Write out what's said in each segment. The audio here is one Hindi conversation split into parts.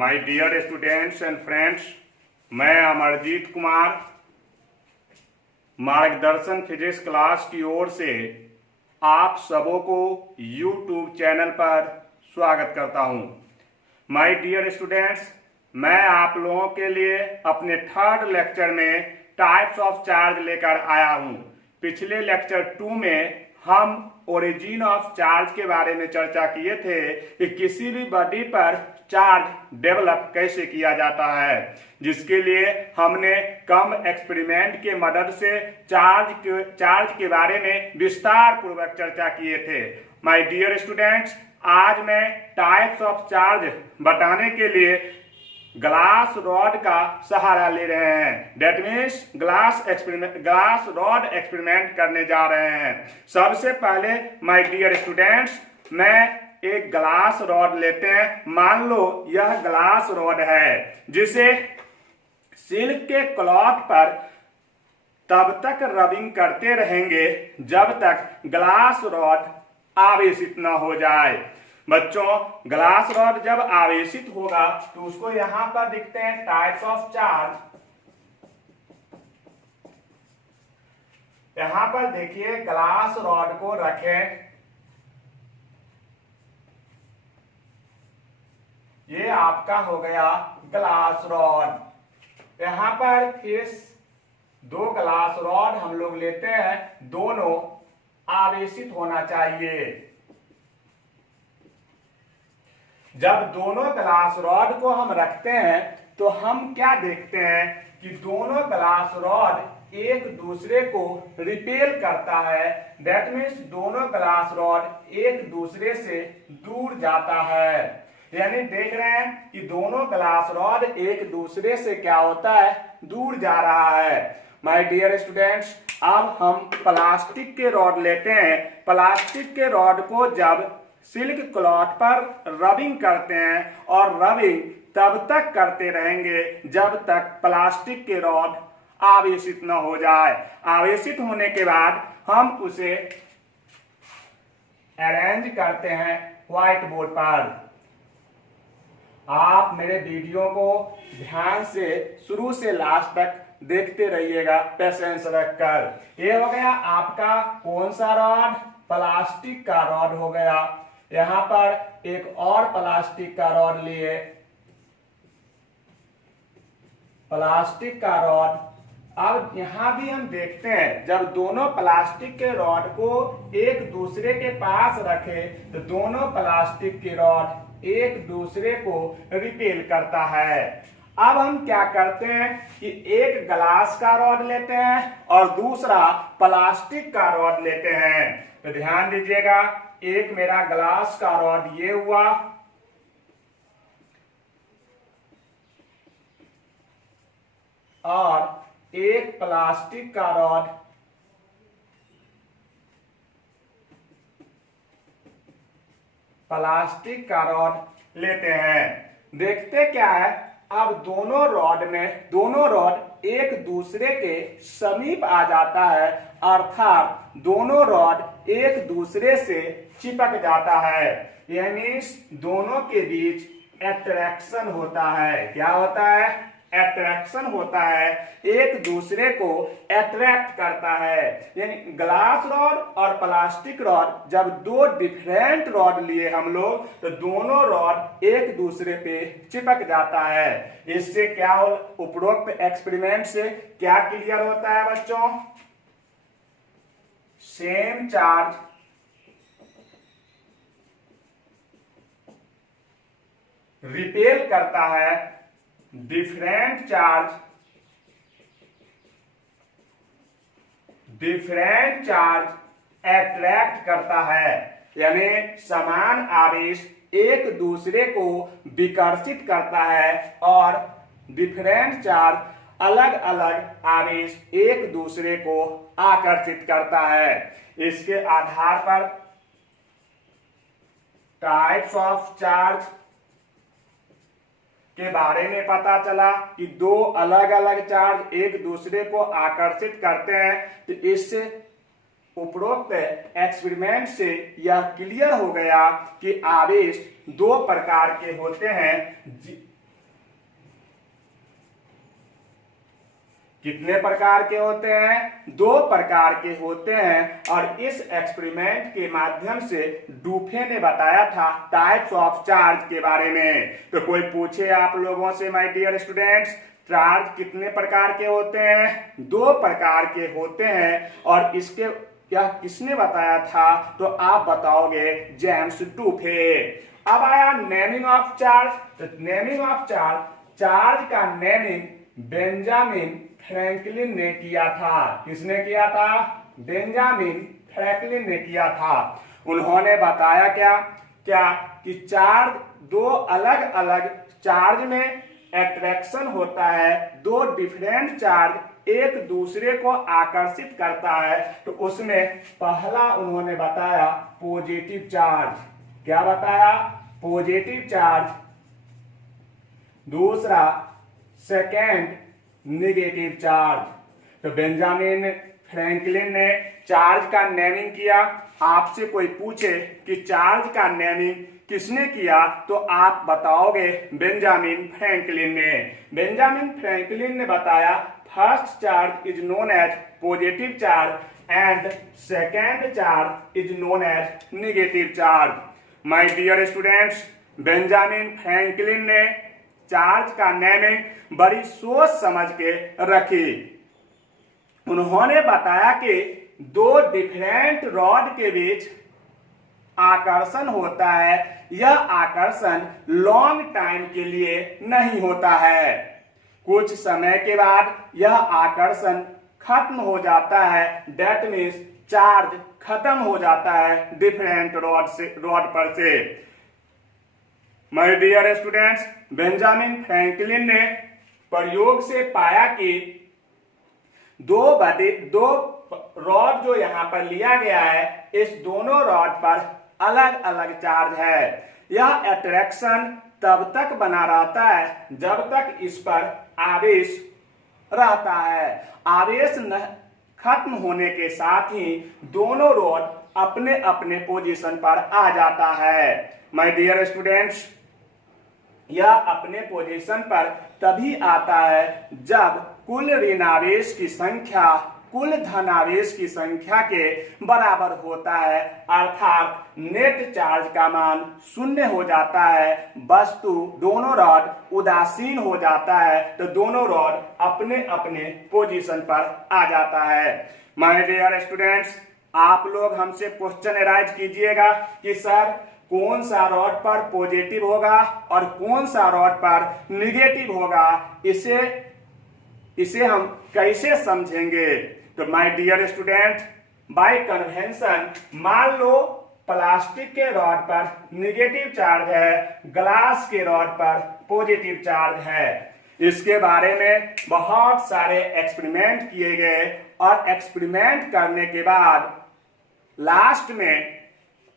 My dear students and friends, मैं अमरजीत कुमार मार्गदर्शन फिजिक्स क्लास की ओर से आप सबों को YouTube चैनल पर स्वागत करता हूं। माय डियर स्टूडेंट्स, मैं आप लोगों के लिए अपने थर्ड लेक्चर में टाइप्स ऑफ चार्ज लेकर आया हूं। पिछले लेक्चर 2 में हम ओरिजिन ऑफ चार्ज के बारे में चर्चा किए थे कि किसी भी बॉडी पर चार्ज डेवलप कैसे किया जाता है, जिसके लिए हमने कम एक्सपेरिमेंट के मदद से चार्ज के बारे में विस्तार पूर्वक चर्चा किए थे। माय डियर स्टूडेंट्स, आज मैं टाइप्स ऑफ चार्ज बताने के लिए ग्लास रॉड का सहारा ले रहे हैं। That means glass rod experiment करने जा रहे हैं। सबसे पहले माय डियर स्टूडेंट्स, मैं एक ग्लास रॉड लेते हैं। मान लो यह ग्लास रॉड है, जिसे सिल्क के क्लॉथ पर तब तक रबिंग करते रहेंगे जब तक ग्लास रॉड आवेशित न हो जाए। बच्चों, ग्लास रॉड जब आवेशित होगा तो उसको यहां पर दिखते हैं टाइप्स ऑफ चार्ज। यहां पर देखिए, ग्लास रॉड को रखें, ये आपका हो गया ग्लास रॉड। यहां पर इस 2 ग्लास रॉड हम लोग लेते हैं, दोनों आवेशित होना चाहिए। जब दोनों ग्लास रॉड को हम रखते हैं तो हम क्या देखते हैं कि दोनों ग्लास रॉड एक दूसरे को रिपेल करता है। दैट मीन्स दोनों ग्लास रॉड एक दूसरे से दूर जाता है। यानी देख रहे हैं कि दोनों ग्लास रॉड एक दूसरे से क्या होता है, दूर जा रहा है। माय डियर स्टूडेंट्स, अब हम प्लास्टिक के रॉड लेते हैं। प्लास्टिक के रॉड को जब सिल्क क्लॉथ पर रबिंग करते हैं और रबिंग तब तक करते रहेंगे जब तक प्लास्टिक के रॉड आवेशित न हो जाए। आवेशित होने के बाद हम उसे अरेंज करते हैं व्हाइट बोर्ड पर। आप मेरे वीडियो को ध्यान से शुरू से लास्ट तक देखते रहिएगा, पेशेंस रखकर। ये हो गया आपका कौन सा रॉड? प्लास्टिक का रॉड हो गया। यहां पर एक और प्लास्टिक का रॉड लिए, प्लास्टिक का रॉड। अब यहां भी हम देखते हैं, जब दोनों प्लास्टिक के रॉड को एक दूसरे के पास रखे तो दोनों प्लास्टिक के रॉड एक दूसरे को रिपेल करता है। अब हम क्या करते हैं कि एक ग्लास का रॉड लेते हैं और दूसरा प्लास्टिक का रॉड लेते हैं। तो ध्यान दीजिएगा, एक मेरा ग्लास का रॉड ये हुआ, और एक प्लास्टिक का रॉड लेते हैं। देखते क्या है, अब दोनों रॉड एक दूसरे के समीप आ जाता है, अर्थात दोनों रॉड एक दूसरे से चिपक जाता है। यानी दोनों के बीच अट्रैक्शन होता है। क्या होता है? अट्रैक्शन होता है, एक दूसरे को अट्रैक्ट करता है। यानी ग्लास रॉड और प्लास्टिक रॉड, जब 2 डिफरेंट रॉड लिए हम लोग, तो दोनों रॉड एक दूसरे पे चिपक जाता है। इससे क्या हो, उपरोक्त एक्सपेरिमेंट से क्या क्लियर होता है बच्चों? सेम चार्ज रिपेल करता है, डिफरेंट चार्ज अट्रैक्ट करता है। यानी समान आवेश एक दूसरे को विकर्षित करता है और डिफरेंट चार्ज अलग अलग आवेश एक दूसरे को आकर्षित करता है। इसके आधार पर टाइप्स ऑफ चार्ज के बारे में पता चला कि 2 अलग अलग चार्ज एक दूसरे को आकर्षित करते हैं। तो इससे उपरोक्त एक्सपेरिमेंट से यह क्लियर हो गया कि आवेश 2 प्रकार के होते हैं, कितने प्रकार के होते हैं? 2 प्रकार के होते हैं। और इस एक्सपेरिमेंट के माध्यम से डूफे ने बताया था टाइप्स ऑफ चार्ज के बारे में। तो कोई पूछे आप लोगों से माय डियर स्टूडेंट्स, चार्ज कितने प्रकार के होते हैं? 2 प्रकार के होते हैं। और इसके क्या किसने बताया था? तो आप बताओगे जेम्स डूफे। अब आया नेमिंग ऑफ चार्ज। तो नेमिंग ऑफ चार्ज, चार्ज का नेमिंग बेंजामिन फ्रैंकलिन ने किया था। किसने किया था? बेंजामिन फ्रैंकलिन ने किया था। उन्होंने बताया क्या क्या कि चार्ज 2 अलग अलग चार्ज में अट्रैक्शन होता है। 2 डिफरेंट चार्ज एक दूसरे को आकर्षित करता है। तो उसमें पहला उन्होंने बताया पॉजिटिव चार्ज। क्या बताया? Positive charge. दूसरा सेकेंड नेगेटिव चार्ज। तो बेंजामिन फ्रैंकलिन ने चार्ज का नेमिंग किया। आपसे कोई पूछे कि चार्ज का नेमिंग किसने किया? तो आप बताओगे बेंजामिन फ्रैंकलिन ने। बेंजामिन फ्रैंकलिन ने बताया first charge is known as positive charge and second charge is known as negative charge. My dear students, Benjamin Franklin ने चार्ज का नेमिंग बड़ी सोच समझ के रखी। उन्होंने बताया कि 2 डिफरेंट रॉड के बीच आकर्षण होता है। यह आकर्षण लॉन्ग टाइम के लिए नहीं होता है। कुछ समय के बाद यह आकर्षण खत्म हो जाता है। दैट मीन्स चार्ज खत्म हो जाता है डिफरेंट रॉड पर से। My dear students, Benjamin Franklin ने प्रयोग से पाया कि 2 रॉड जो यहां पर लिया गया है, इस दोनों रॉड पर अलग अलग चार्ज है। यह अट्रैक्शन तब तक बना रहता है जब तक इस पर आवेश रहता है। आवेश खत्म होने के साथ ही दोनों रॉड अपने अपने पोजीशन पर आ जाता है। माय डियर स्टूडेंट्स, यह अपने पोजीशन पर तभी आता है जब कुल ऋणावेश की संख्या कुल धनावेश की संख्या के बराबर होता है, अर्थात नेट चार्ज का मान 0 हो जाता है। वस्तु दोनों रॉड उदासीन हो जाता है तो दोनों रॉड अपने अपने पोजीशन पर आ जाता है। माय डियर स्टूडेंट्स, आप लोग हमसे क्वेश्चन अराइज कीजिएगा कि सर कौन सा रॉड पर पॉजिटिव होगा और कौन सा रॉड पर निगेटिव होगा, इसे हम कैसे समझेंगे? तो my dear student, by convention मान लो प्लास्टिक के रॉड पर निगेटिव चार्ज है, ग्लास के रॉड पर पॉजिटिव चार्ज है। इसके बारे में बहुत सारे एक्सपेरिमेंट किए गए और एक्सपेरिमेंट करने के बाद लास्ट में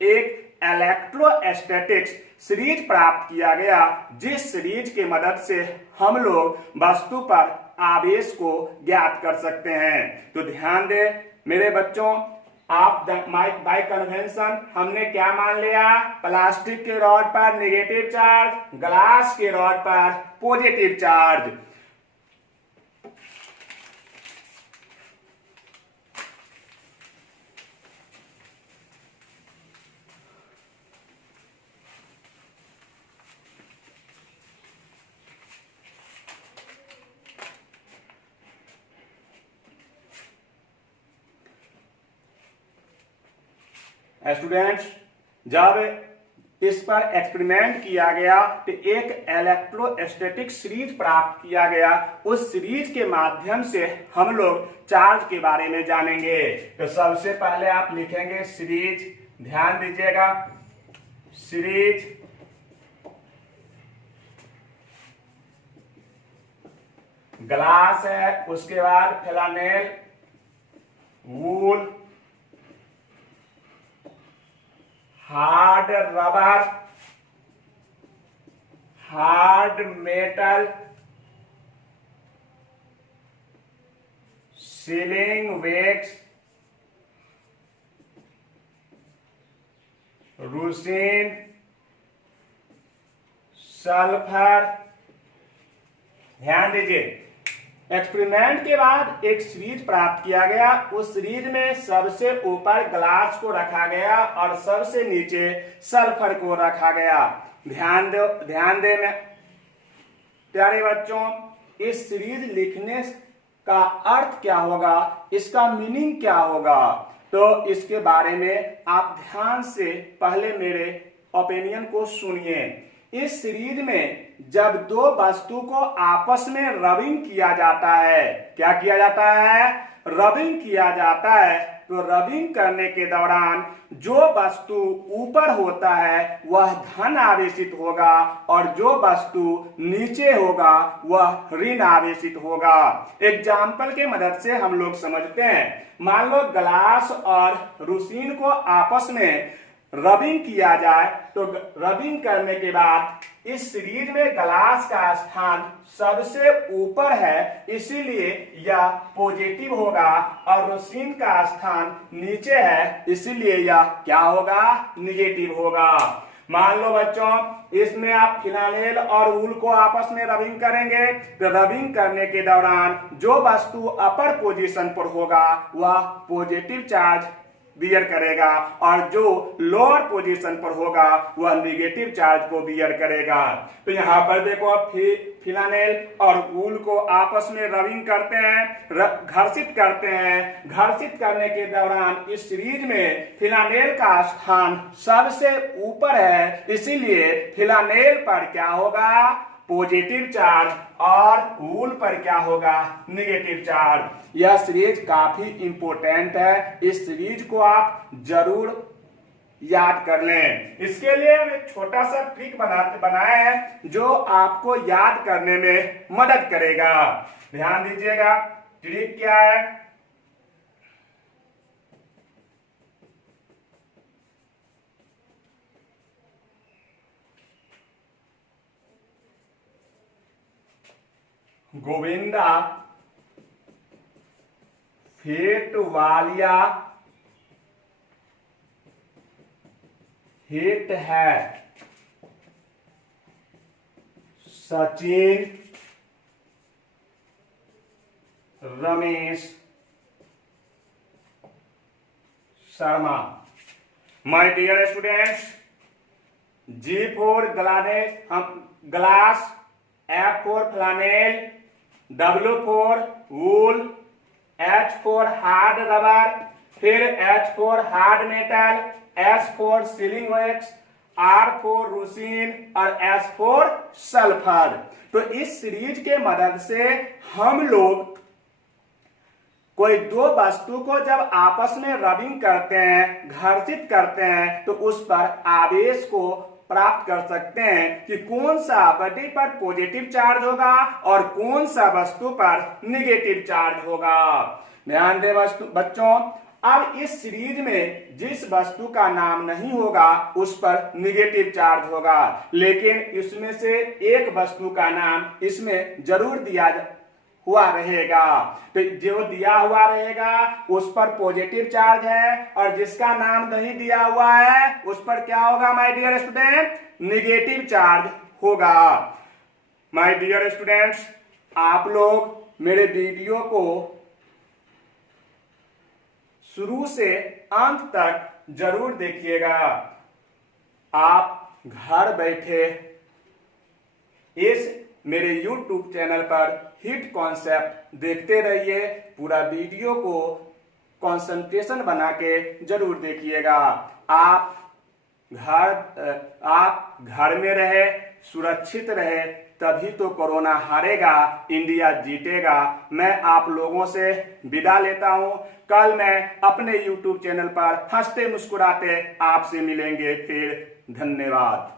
एक इलेक्ट्रोस्टैटिक्स सीरीज प्राप्त किया गया, जिस सीरीज की मदद से हम लोग वस्तु पर आवेश को ज्ञात कर सकते हैं। तो ध्यान दे मेरे बच्चों, आप बाय कन्वेंशन हमने क्या मान लिया? प्लास्टिक के रॉड पर नेगेटिव चार्ज, ग्लास के रॉड पर पॉजिटिव चार्ज। स्टूडेंट्स, जब इस पर एक्सपेरिमेंट किया गया तो एक इलेक्ट्रोस्टैटिक सीरीज प्राप्त किया गया। उस सीरीज के माध्यम से हम लोग चार्ज के बारे में जानेंगे। तो सबसे पहले आप लिखेंगे सीरीज, ध्यान दीजिएगा, सीरीज ग्लास है, उसके बाद flannel, wool, hard rubber, hard metal, sealing wax, rosin, sulphur. ध्यान दीजिए, एक्सपेरिमेंट के बाद एक सीरीज प्राप्त किया गया। उस सीरीज में सबसे ऊपर ग्लास को रखा गया और सबसे नीचे सल्फर को रखा गया। ध्यान दे प्यारे बच्चों, इस सीरीज लिखने का अर्थ क्या होगा, इसका मीनिंग क्या होगा, तो इसके बारे में आप ध्यान से पहले मेरे ओपिनियन को सुनिए। इस सीरीज में जब दो वस्तु को आपस में रबिंग किया जाता है, क्या किया जाता है, रबिंग किया जाता है, तो रबिंग करने के दौरान जो वस्तु ऊपर होता है वह धन आवेशित होगा और जो वस्तु नीचे होगा वह ऋण आवेशित होगा। एग्जाम्पल के मदद से हम लोग समझते हैं। मान लो ग्लास और रूसीन को आपस में रबिंग किया जाए, तो रबिंग करने के बाद इस सीरीज में ग्लास का स्थान सबसे ऊपर है, इसीलिए यह पॉजिटिव होगा, और रूसीन का स्थान नीचे है, इसीलिए यह क्या होगा, निगेटिव होगा। मान लो बच्चों, इसमें आप फिनाइल और वूल को आपस में रबिंग करेंगे, तो रबिंग करने के दौरान जो वस्तु अपर पोजीशन पर होगा वह पॉजिटिव चार्ज बियर करेगा और जो लोअर पोजीशन पर होगा वह निगेटिव चार्ज को बियर करेगा। तो यहाँ पर देखो, फिनाइल और वूल को आपस में रबिंग करते हैं, घर्षित करते हैं। घर्षित करने के दौरान इस सीरीज में फिनाइल का स्थान सबसे ऊपर है, इसीलिए फिनाइल पर क्या होगा, पॉजिटिव चार्ज, और वूल पर क्या होगा, निगेटिव चार्ज। यह सीरीज काफी इंपॉर्टेंट है, इस सीरीज को आप जरूर याद कर लें। इसके लिए हम एक छोटा सा ट्रिक बनाया है जो आपको याद करने में मदद करेगा। ध्यान दीजिएगा, ट्रिक क्या है। गोविंदा फेट वालिया हिट है, Sachin Ramesh Sharma. My dear students, G for glass, F for flannel, W for wool, H for hard rubber, फिर H for hard metal, S for sealing wax, R for rosin और S for sulfur। तो इस सीरीज के मदद से हम लोग कोई दो वस्तु को जब आपस में रबिंग करते हैं, घर्षित करते हैं, तो उस पर आवेश को प्राप्त कर सकते हैं कि कौन सा वस्तु पर पॉजिटिव चार्ज होगा और कौन सा वस्तु पर निगेटिव चार्ज होगा। ध्यान दें बच्चों, अब इस सीरीज में जिस वस्तु का नाम नहीं होगा उस पर निगेटिव चार्ज होगा, लेकिन इसमें से एक वस्तु का नाम इसमें जरूर दिया हुआ रहेगा। तो जो दिया हुआ रहेगा उस पर पॉजिटिव चार्ज है और जिसका नाम नहीं दिया हुआ है उस पर क्या होगा my dear student, negative charge होगा। माय डियर स्टूडेंट्स, आप लोग मेरे वीडियो को शुरू से अंत तक जरूर देखिएगा। आप घर बैठे इस मेरे YouTube चैनल पर हिट कॉन्सेप्ट देखते रहिए। पूरा वीडियो को कंसंट्रेशन बना के जरूर देखिएगा। आप घर में रहे, सुरक्षित रहे, तभी तो कोरोना हारेगा, इंडिया जीतेगा। मैं आप लोगों से विदा लेता हूं। कल मैं अपने YouTube चैनल पर हंसते मुस्कुराते आपसे मिलेंगे फिर। धन्यवाद।